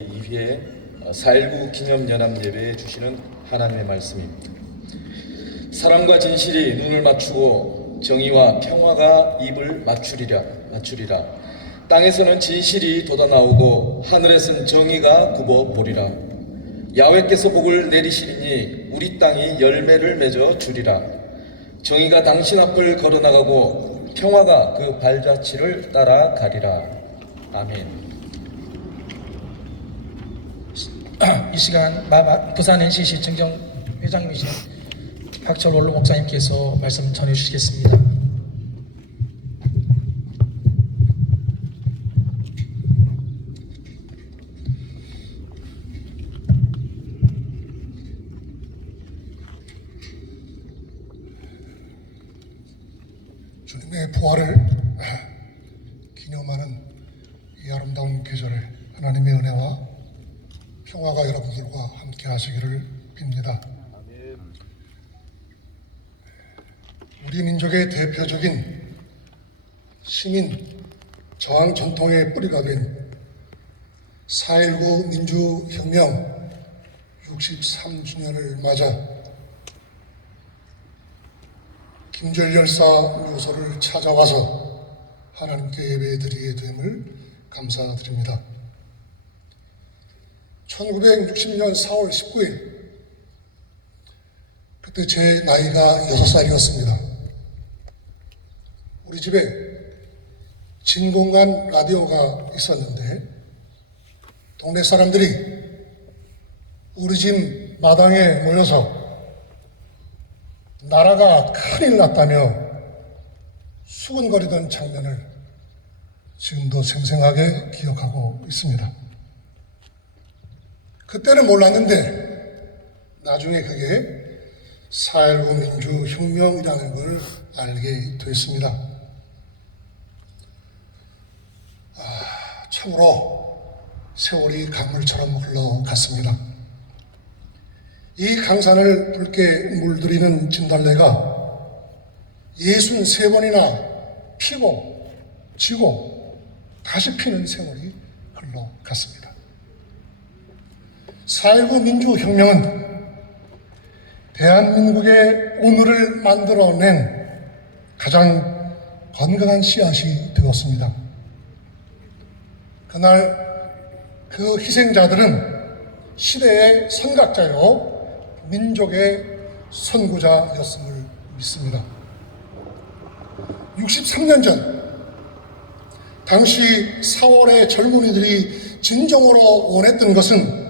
2회 4.19 기념연합예배에 주시는 하나님의 말씀입니다. 사랑과 진실이 눈을 맞추고 정의와 평화가 입을 맞추리라. 땅에서는 진실이 돋아나오고 하늘에서는 정의가 굽어보리라. 야훼께서 복을 내리시리니 우리 땅이 열매를 맺어 주리라. 정의가 당신 앞을 걸어나가고 평화가 그 발자취를 따라가리라. 아멘. 이 시간 부산 NCC 정정회장이신 박철 원로 목사님께서 말씀 전해 주시겠습니다. 주님의 부활을 기념하는 이 아름다운 계절에 하나님의 은혜와 평화가 여러분들과 함께 하시기를 빕니다. 우리 민족의 대표적인 시민 저항 전통의 뿌리가 된 4.19 민주혁명 63주년을 맞아 김절 열사 묘소를 찾아와서 하나님께 예배드리게 됨을 감사드립니다. 1960년 4월 19일 그때 제 나이가 6살이었습니다. 우리 집에 진공관 라디오가 있었는데 동네 사람들이 우리 집 마당에 모여서 나라가 큰일 났다며 수군거리던 장면을 지금도 생생하게 기억하고 있습니다. 그때는 몰랐는데 나중에 그게 4.19 민주혁명이라는 걸 알게 됐습니다. 참으로 세월이 강물처럼 흘러갔습니다. 이 강산을 붉게 물들이는 진달래가 63번이나 피고 지고 다시 피는 세월이 흘러갔습니다. 4.19 민주혁명은 대한민국의 오늘을 만들어낸 가장 건강한 씨앗이 되었습니다. 그날 그 희생자들은 시대의 선각자요 민족의 선구자였음을 믿습니다. 63년 전 당시 4월의 젊은이들이 진정으로 원했던 것은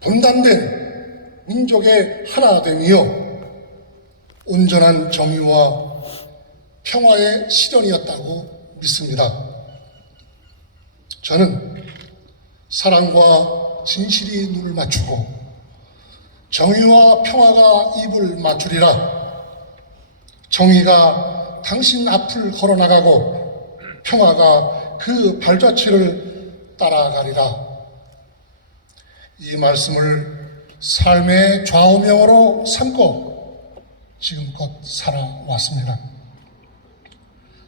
분단된 민족의 하나됨이요 온전한 정의와 평화의 실현이었다고 믿습니다. 저는 사랑과 진실이 눈을 맞추고 정의와 평화가 입을 맞추리라. 정의가 당신 앞을 걸어나가고 평화가 그 발자취를 따라가리라. 이 말씀을 삶의 좌우명으로 삼고 지금껏 살아왔습니다.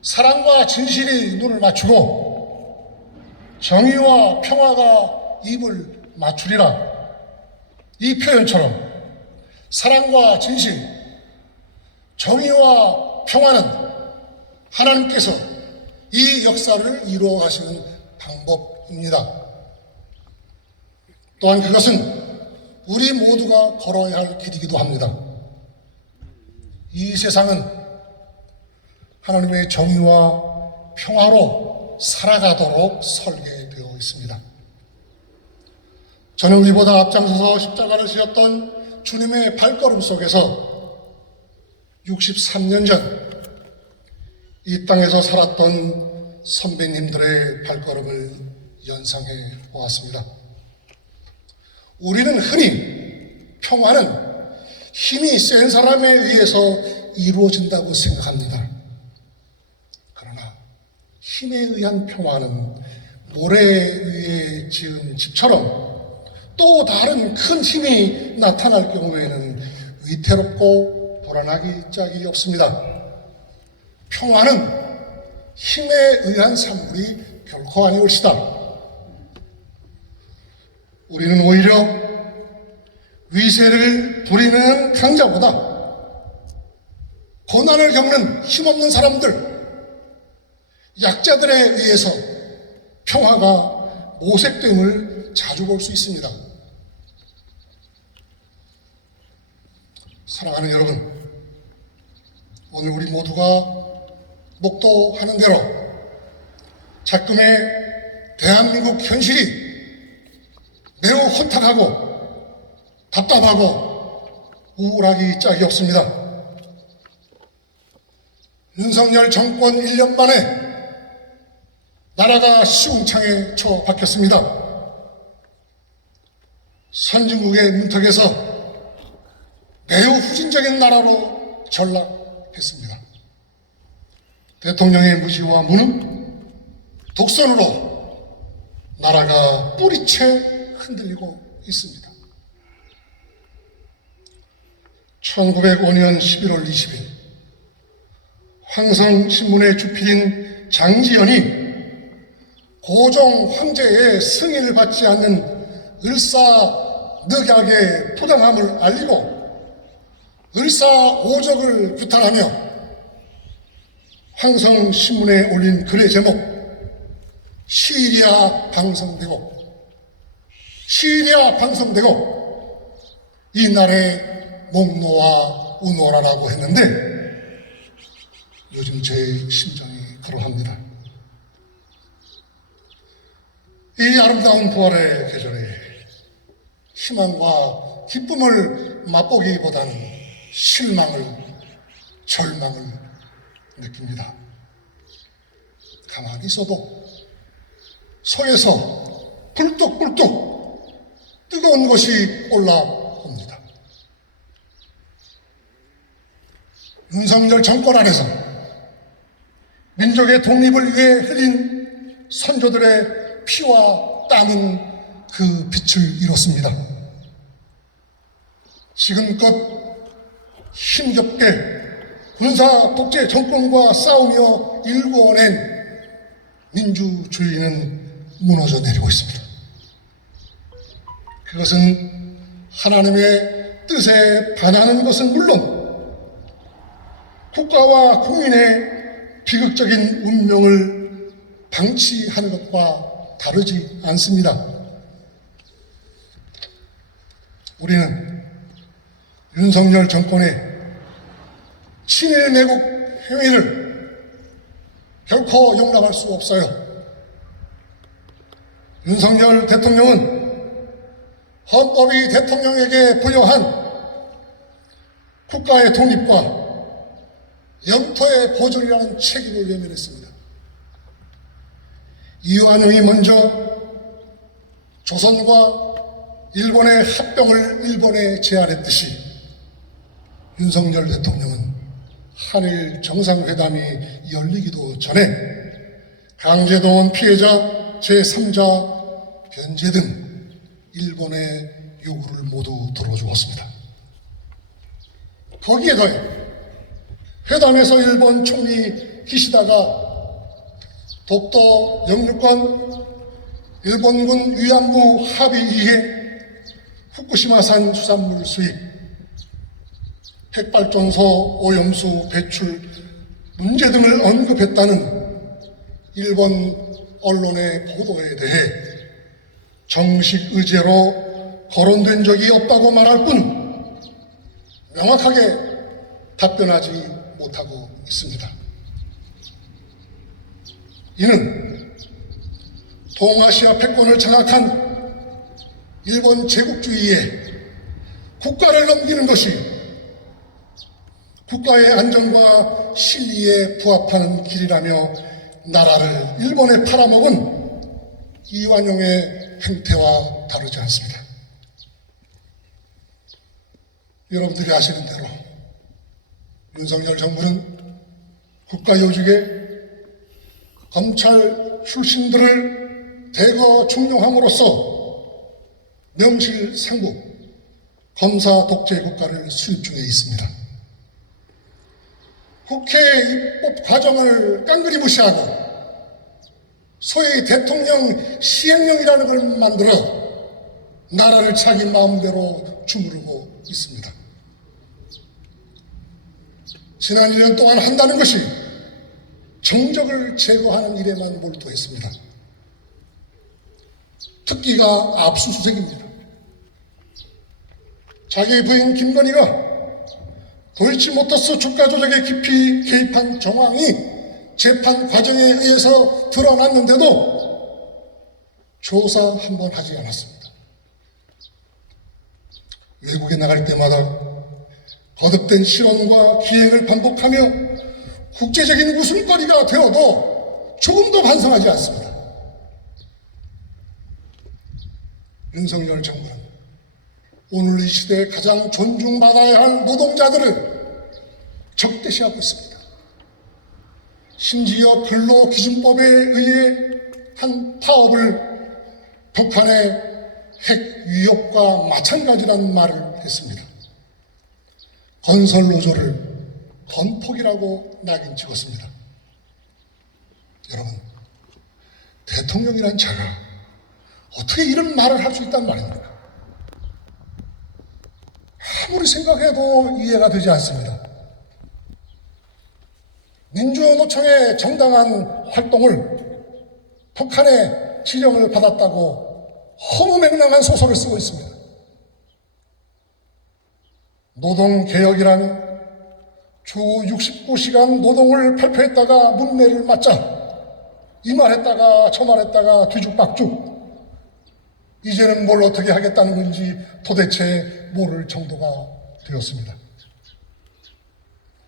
사랑과 진실이 눈을 맞추고 정의와 평화가 입을 맞추리라. 이 표현처럼 사랑과 진실, 정의와 평화는 하나님께서 이 역사를 이루어 가시는 방법입니다. 또한 그것은 우리 모두가 걸어야 할 길이기도 합니다. 이 세상은 하나님의 정의와 평화로 살아가도록 설계되어 있습니다. 저는 우리보다 앞장서서 십자가를 지었던 주님의 발걸음 속에서 63년 전 이 땅에서 살았던 선배님들의 발걸음을 연상해 보았습니다. 우리는 흔히 평화는 힘이 센 사람에 의해서 이루어진다고 생각합니다. 그러나 힘에 의한 평화는 모래 위에 지은 집처럼 또 다른 큰 힘이 나타날 경우에는 위태롭고 불안하기 짝이 없습니다. 평화는 힘에 의한 산물이 결코 아니올시다. 우리는 오히려 위세를 부리는 강자보다 고난을 겪는 힘없는 사람들, 약자들에 의해서 평화가 모색됨을 자주 볼 수 있습니다. 사랑하는 여러분, 오늘 우리 모두가 목도하는 대로 작금의 대한민국 현실이 매우 혼탁하고 답답하고 우울하기 짝이 없습니다. 윤석열 정권 1년 만에 나라가 시궁창에 처박혔습니다. 선진국의 문턱에서 매우 후진적인 나라로 전락했습니다. 대통령의 무지와 무능, 독선으로 나라가 뿌리채 흔들리고 있습니다. 1905년 11월 20일 황성신문의 주필인 장지연이 고종 황제의 승인을 받지 않는 을사늑약의 부당함을 알리고 을사오적을 규탄하며 황성신문에 올린 글의 제목 시일이야 방송되고 이날의 목노와 우노라라고 했는데 요즘 제 심정이 그러합니다. 이 아름다운 부활의 계절에 희망과 기쁨을 맛보기보다는 실망을, 절망을 느낍니다. 가만히 있어도 속에서 불뚝불뚝 뜨거운 것이 올라옵니다. 윤석열 정권 안에서 민족의 독립을 위해 흘린 선조들의 피와 땀은 그 빛을 잃었습니다. 지금껏 힘겹게 군사 독재 정권과 싸우며 일궈낸 민주주의는 무너져 내리고 있습니다. 그것은 하나님의 뜻에 반하는 것은 물론 국가와 국민의 비극적인 운명을 방치하는 것과 다르지 않습니다. 우리는 윤석열 정권의 친일 매국 행위를 결코 용납할 수 없어요. 윤석열 대통령은 헌법이 대통령에게 부여한 국가의 독립과 영토의 보존이라는 책임을 외면했습니다. 이완용이 먼저 조선과 일본의 합병을 일본에 제안했듯이 윤석열 대통령은 한일 정상회담이 열리기도 전에 강제동원 피해자 제3자 변제 등 일본의 요구를 모두 들어주었습니다. 거기에 더해 회담에서 일본 총리 기시다가 독도 영유권 일본군 위안부 합의 이해 후쿠시마산 수산물 수입 핵발전소 오염수 배출 문제 등을 언급했다는 일본 언론의 보도에 대해 정식 의제로 거론된 적이 없다고 말할 뿐 명확하게 답변하지 못하고 있습니다. 이는 동아시아 패권을 장악한 일본 제국주의에 국가를 넘기는 것이 국가의 안전과 실리에 부합하는 길이라며 나라를 일본에 팔아먹은 이완용의 행태와 다르지 않습니다. 여러분들이 아시는 대로 윤석열 정부는 국가요직에 검찰 출신들을 대거 중용함으로써 명실상부 검사 독재 국가를 수립 중에 있습니다. 국회 입법 과정을 깡그리 무시하고 소위 대통령 시행령이라는 걸 만들어 나라를 자기 마음대로 주무르고 있습니다. 지난 1년 동안 한다는 것이 정적을 제거하는 일에만 몰두했습니다. 특기가 압수수색입니다. 자기 부인 김건희가 도이치모터스 주가 조작에 깊이 개입한 정황이 재판 과정에 의해서 드러났는데도 조사 한 번 하지 않았습니다. 외국에 나갈 때마다 거듭된 실언과 기행을 반복하며 국제적인 웃음거리가 되어도 조금도 반성하지 않습니다. 윤석열 정부는 오늘 이 시대에 가장 존중받아야 할 노동자들을 적대시하고 있습니다. 심지어 근로기준법에 의해 한 파업을 북한의 핵 위협과 마찬가지라는 말을 했습니다. 건설노조를 건폭이라고 낙인 찍었습니다. 여러분, 대통령이란 자가 어떻게 이런 말을 할 수 있단 말입니까? 아무리 생각해도 이해가 되지 않습니다. 민주노총의 정당한 활동을 북한의 지령을 받았다고 허무맹랑한 소설을 쓰고 있습니다. 노동개혁이라니 주 69시간 노동을 발표했다가 문매를 맞자 이 말했다가 저 말했다가 뒤죽박죽 이제는 뭘 어떻게 하겠다는 건지 도대체 모를 정도가 되었습니다.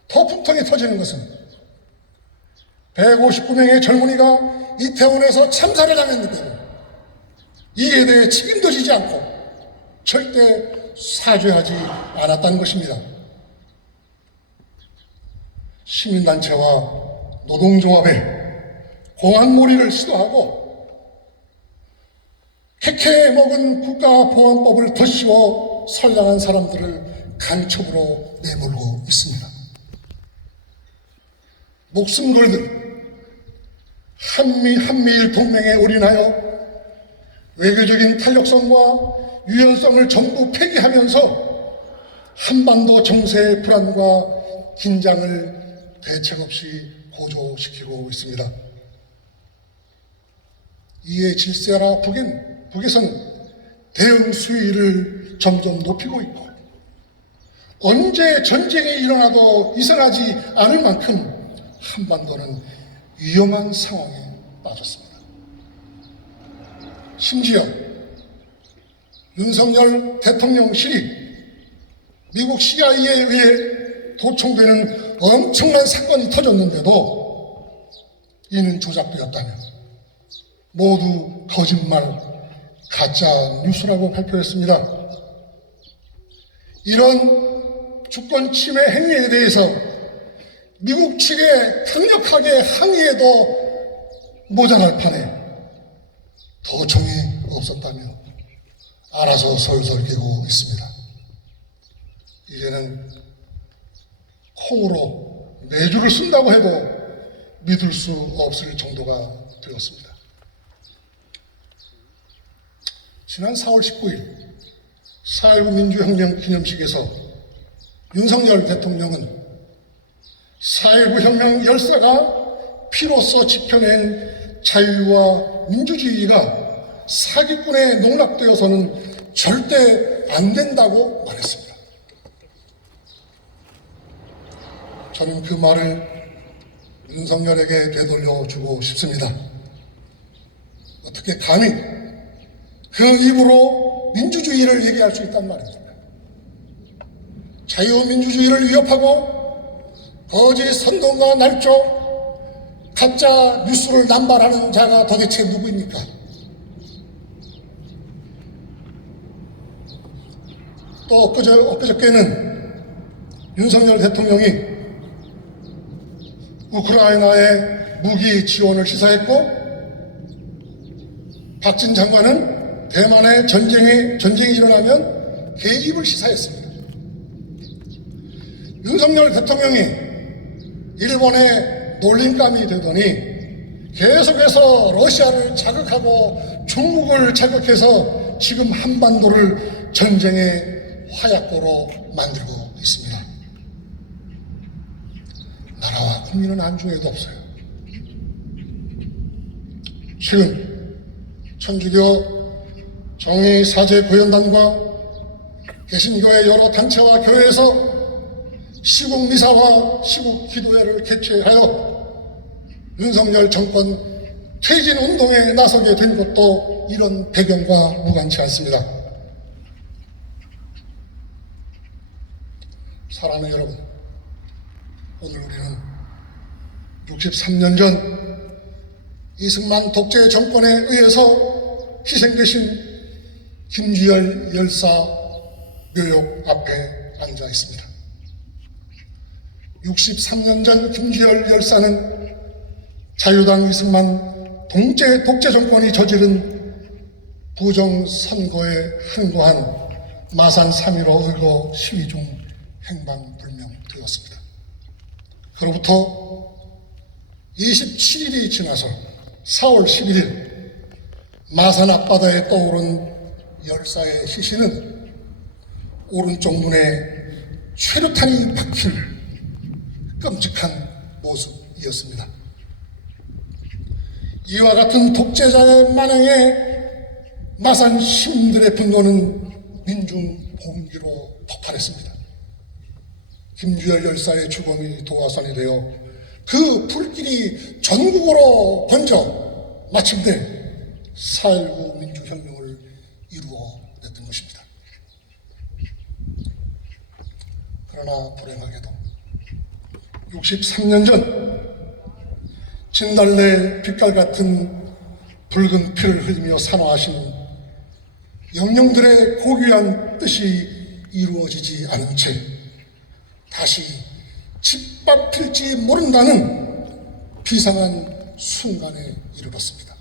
더 분통이 터지는 것은 159명의 젊은이가 이태원에서 참사를 당했는데도 이에 대해 책임도 지지 않고 절대 사죄하지 않았다는 것입니다. 시민단체와 노동조합에 공안몰이를 시도하고 핵해먹은 국가보안법을 덧씌워 선량한 사람들을 간첩으로 내몰고 있습니다. 목숨 걸든 한미일 동맹에 올인하여 외교적인 탄력성과 유연성을 전부 폐기하면서 한반도 정세의 불안과 긴장을 대책 없이 고조시키고 있습니다. 이에 질세라 북에서는 대응 수위를 점점 높이고 있고 언제 전쟁이 일어나도 이상하지 않을 만큼 한반도는 위험한 상황에 빠졌습니다. 심지어 윤석열 대통령실이 미국 CIA에 의해 도청되는 엄청난 사건이 터졌는데도 이는 조작되었다며 모두 거짓말, 가짜 뉴스라고 발표했습니다. 이런 주권 침해 행위에 대해서 미국 측에 강력하게 항의해도 모자랄 판에 도청이 없었다며 알아서 설설 깨고 있습니다. 이제는 콩으로 매주를 쓴다고 해도 믿을 수 없을 정도가 되었습니다. 지난 4월 19일 4.19 민주혁명 기념식에서 윤석열 대통령은 4.19 혁명 열사가 피로써 지켜낸 자유와 민주주의가 사기꾼에 농락되어서는 절대 안 된다고 말했습니다. 저는 그 말을 윤석열에게 되돌려 주고 싶습니다. 어떻게 감히 그 입으로 민주주의를 얘기할 수 있단 말입니까? 자유민주주의를 위협하고 거짓 선동과 날조, 가짜 뉴스를 남발하는 자가 도대체 누구입니까? 또 엊그저께는 윤석열 대통령이 우크라이나의 무기 지원을 시사했고 박진 장관은 대만의 전쟁이 일어나면 개입을 시사했습니다. 윤석열 대통령이 일본의 놀림감이 되더니 계속해서 러시아를 자극하고 중국을 자극해서 지금 한반도를 전쟁의 화약고로 만들고 있습니다. 나라와 국민은 안중에도 없어요. 지금 천주교 정의사제고연단과 개신교의 여러 단체와 교회에서 시국 미사와 시국 기도회를 개최하여 윤석열 정권 퇴진 운동에 나서게 된 것도 이런 배경과 무관치 않습니다. 사랑하는 여러분, 오늘 우리는 63년 전 이승만 독재 정권에 의해서 희생되신 김주열 열사 묘역 앞에 앉아 있습니다. 63년 전 김주열 열사는 자유당 이승만 독재 정권이 저지른 부정선거에 항거한 마산 3.15 의거 시위 중 행방불명되었습니다. 그로부터 27일이 지나서 4월 11일 마산 앞바다에 떠오른 열사의 시신은 오른쪽 눈에 최루탄이 박힐 끔찍한 모습이었습니다. 이와 같은 독재자의 만행에 마산 시민들의 분노는 민중 봉기로 폭발했습니다. 김주열 열사의 죽음이 도화선이 되어 그 불길이 전국으로 번져 마침내 4.19 민주혁명을 이루어냈던 것입니다. 그러나 불행하게도 63년 전 진달래 빛깔 같은 붉은 피를 흘리며 산화하신 영령들의 고귀한 뜻이 이루어지지 않은 채 다시 짓밟힐지 모른다는 비상한 순간에 이르렀습니다.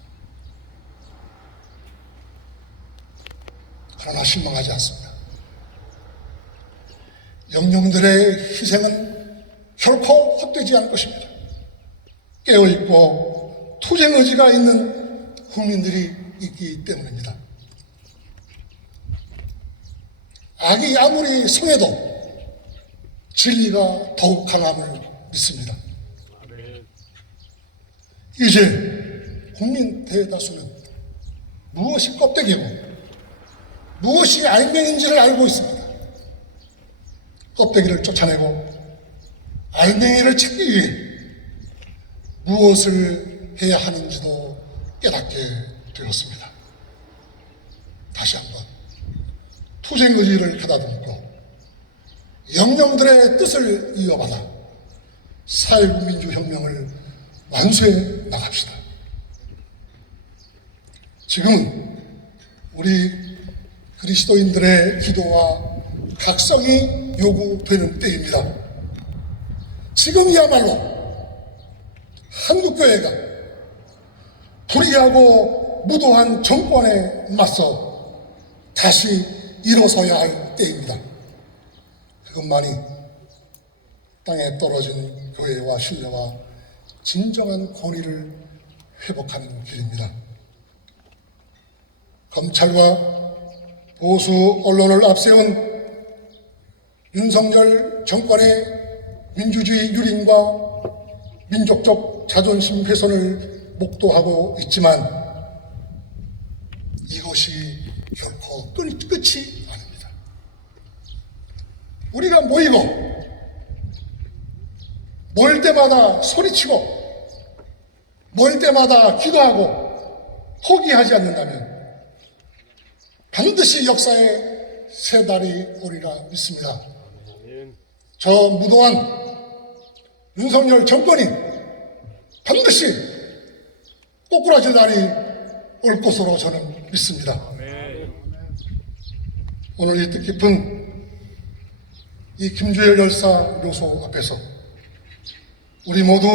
그러나 실망하지 않습니다. 영령들의 희생은 결코 헛되지 않을 것입니다. 깨어있고 투쟁 의지가 있는 국민들이 있기 때문입니다. 악이 아무리 성해도 진리가 더욱 강함을 믿습니다. 이제 국민 대다수는 무엇이 껍데기고 무엇이 알맹이인지를 알고 있습니다. 껍데기를 쫓아내고 알맹이를 찾기 위해 무엇을 해야 하는지도 깨닫게 되었습니다. 다시 한번 투쟁 의지를 가다듬고 영령들의 뜻을 이어받아 4.19 민주혁명을 완수해 나갑시다. 지금은 우리 그리스도인들의 기도와 각성이 요구되는 때입니다. 지금이야말로 한국교회가 불의하고 무도한 정권에 맞서 다시 일어서야 할 때입니다. 그것만이 땅에 떨어진 교회와 신뢰와 진정한 권위를 회복하는 길입니다. 검찰과 보수 언론을 앞세운 윤석열 정권의 민주주의 유린과 민족적 자존심 훼손을 목도하고 있지만 이것이 결코 끝이 아닙니다. 우리가 모이고 모일 때마다 소리치고 모일 때마다 기도하고 포기하지 않는다면 반드시 역사의 새 달이 오리라 믿습니다. 저 무도한 윤석열 정권이 반드시 꼬꾸라질 날이 올 것으로 저는 믿습니다. 오늘 이 뜻깊은 이 김주열 열사 묘소 앞에서 우리 모두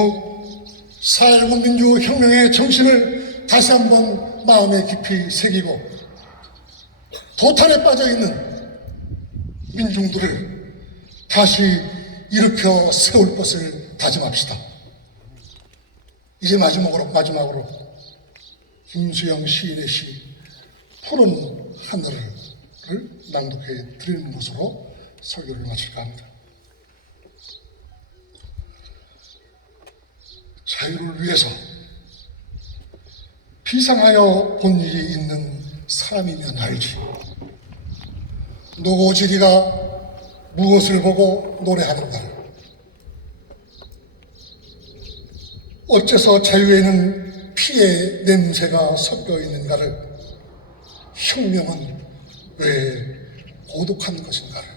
4.19 민주혁명의 정신을 다시 한번 마음에 깊이 새기고 도탄에 빠져있는 민중들을 다시 일으켜 세울 것을 다짐합시다. 이제 마지막으로 김수영 시인의 시 푸른 하늘을 낭독해 드리는 것으로 설교를 마칠까 합니다. 자유를 위해서 비상하여 본 일이 있는 사람이면 알지. 노고지리가 무엇을 보고 노래하는가를, 어째서 자유에는 피의 냄새가 섞여 있는가를, 혁명은 왜 고독한 것인가를,